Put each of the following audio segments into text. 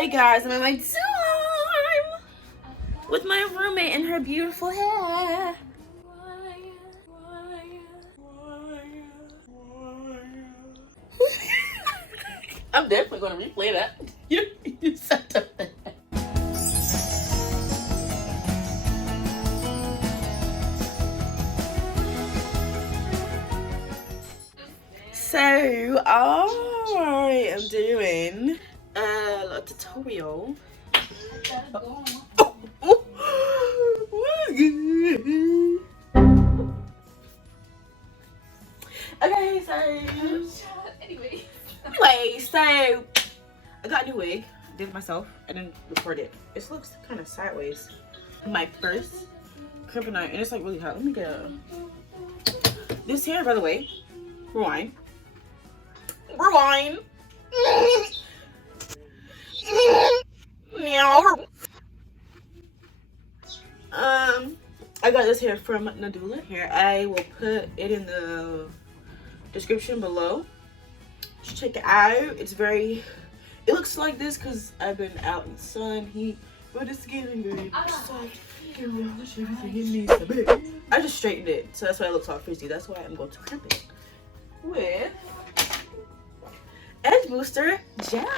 Hey guys, I'm at my dorm with my roommate and her beautiful hair. I'm definitely gonna replay that. You said that. So I am doing a tutorial. Okay, so anyway, so I got a new wig, did it myself, and then recorded it. It looks kind of sideways. My first crimping iron, and it's like really hot. Let me get this hair, by the way. Rewind. I got this hair from Nadula Hair. I will put it in the description below. Just check it out. It looks like this because I've been out in the sun, heat, but it's getting very soft. Everything it needs to be. I just straightened it, so that's why it looks all frizzy. That's why I'm going to crimp it with Edge Booster Gel.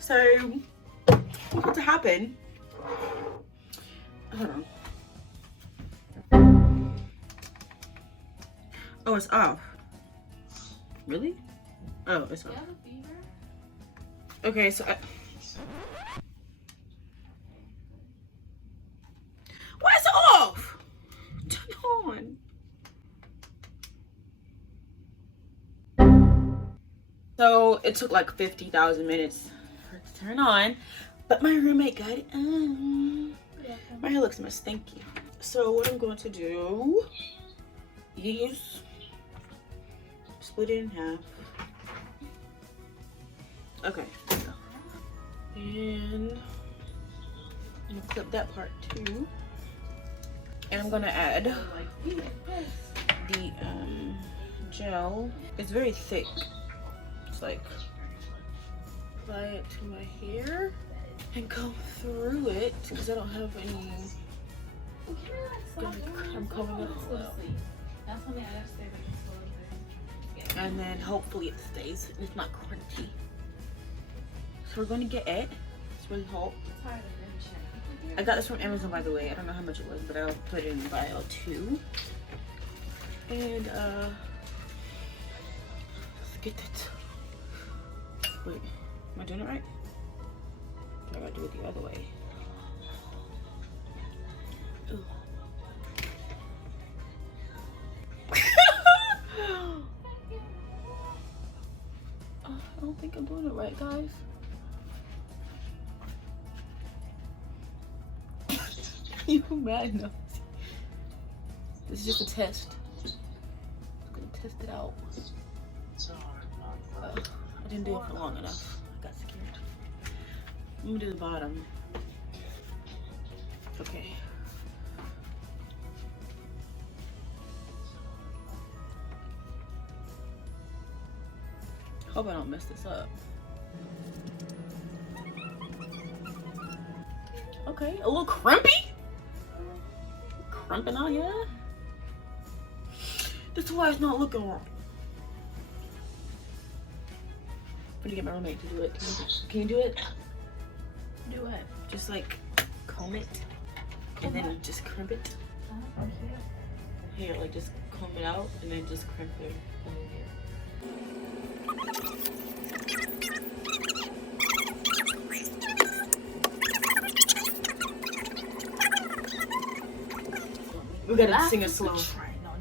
So what's about to happen? Hold on. Oh, it's off. Really? Oh, it's off. Okay, so why is it off? Turn on. So it took like 50,000 minutes for it to turn on, but my roommate got it on. My hair looks messed. Thank you. So what I'm going to do is split it in half. Okay. And I'm gonna clip that part too. And I'm gonna add the gel. It's very thick. It's like apply it to my hair and go through it because I don't have any. I'm combing it slow. And then hopefully it stays. It's not crunchy. So we're going to get it. It's really hot. I got this from Amazon, by the way. I don't know how much it was, but I'll put it in bio too. And let's get it. Wait, am I doing it right? I gotta do it the other way. Ooh. I don't think I'm doing it right, guys. You mad? No. This is just a test. I'm gonna test it out. I didn't do it for long enough. I got scared. I'm gonna do the bottom. Okay. Hope I don't mess this up. Okay, a little crimpy. Crimping out here. That's why it's not looking right. I'm gonna get my roommate to do it. Can you do it? Do what? Just like comb it and then just crimp it. Here, like just comb it out and then just crimp it. We gotta sing a slow.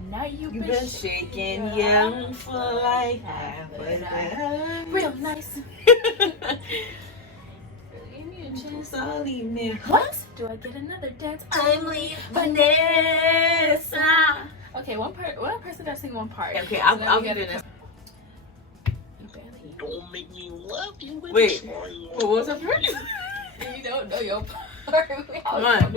Now you've been shaking, yeah, for like half a day. Real nice. Give me a chance, I'll leave me. What? Do I get another dance? I'm Vanessa. Okay, one person gotta sing one part. Okay, I'll get it. Don't make me love you. Wait, what was that part? You don't know your part. Come on.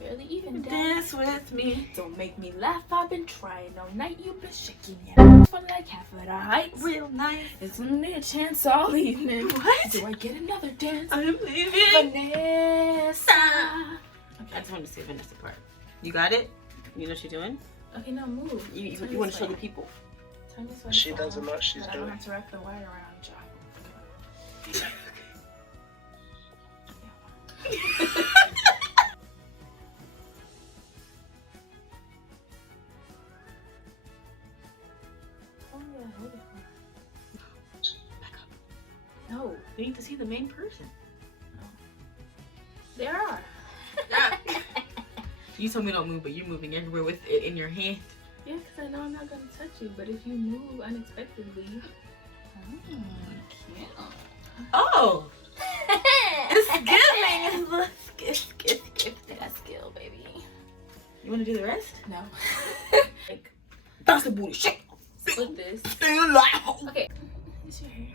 There's barely even Dance with me. Don't make me laugh, I've been trying all night. You've been shaking your ass for like half of the height. Real nice. It's only a chance all evening. What? Do I get another dance? I'm leaving. Vanessa. I just want to see Vanessa part. You got it? You know what you're doing? Okay, now move. You Turn want this to show way. the people. Turn this way. She doesn't know what she's I don't doing. have to wrap the wire around you. Oh, yeah, hold it for. Back up. No, We need to see the main person. there are. You told me don't move, but you're moving everywhere with it in your hand. Yeah, because I know I'm not going to touch you, but if you move unexpectedly. Cute. Oh! It's giving! I got skill, baby. You want to do the rest? No. Like, That's the booty shake. split this. Stay alive. Okay. It's your hair.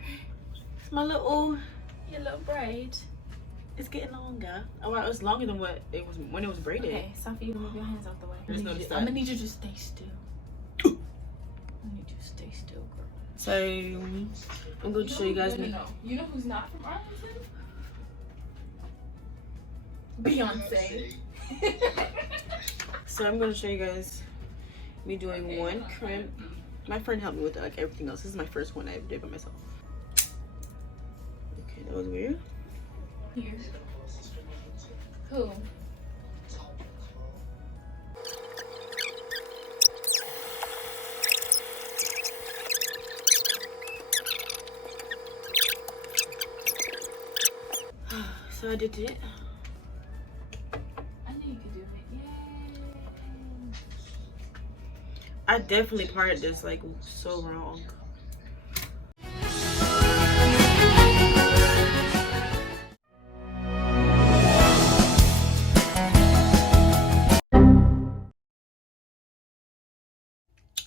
It's my little. Your little braid. It's getting longer. Oh, wow, it's longer than what it was when it was braided. Okay, it's time for you to move your hands out the way. I just noticed that. I'm gonna need you to stay still. I need you to stay still, girl. So I'm going to show you guys. No. You know who's not from Arlington? Beyonce. So I'm going to show you guys me doing one crimp. My friend helped me with like everything else. This is my first one I ever did by myself. Okay, that was weird. Here. Who? So I did it. I knew you could do it. Yay. I definitely parted this like so wrong.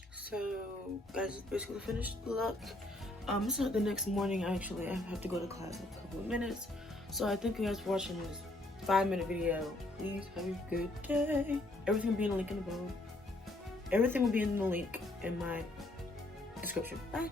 So guys, it's basically finished the look. It's not the next morning actually. I have to go to class in a couple of minutes. So I thank you guys for watching this 5-minute video. Please have a good day. Everything will be in the link in the below. Everything will be in the link in my description. Bye.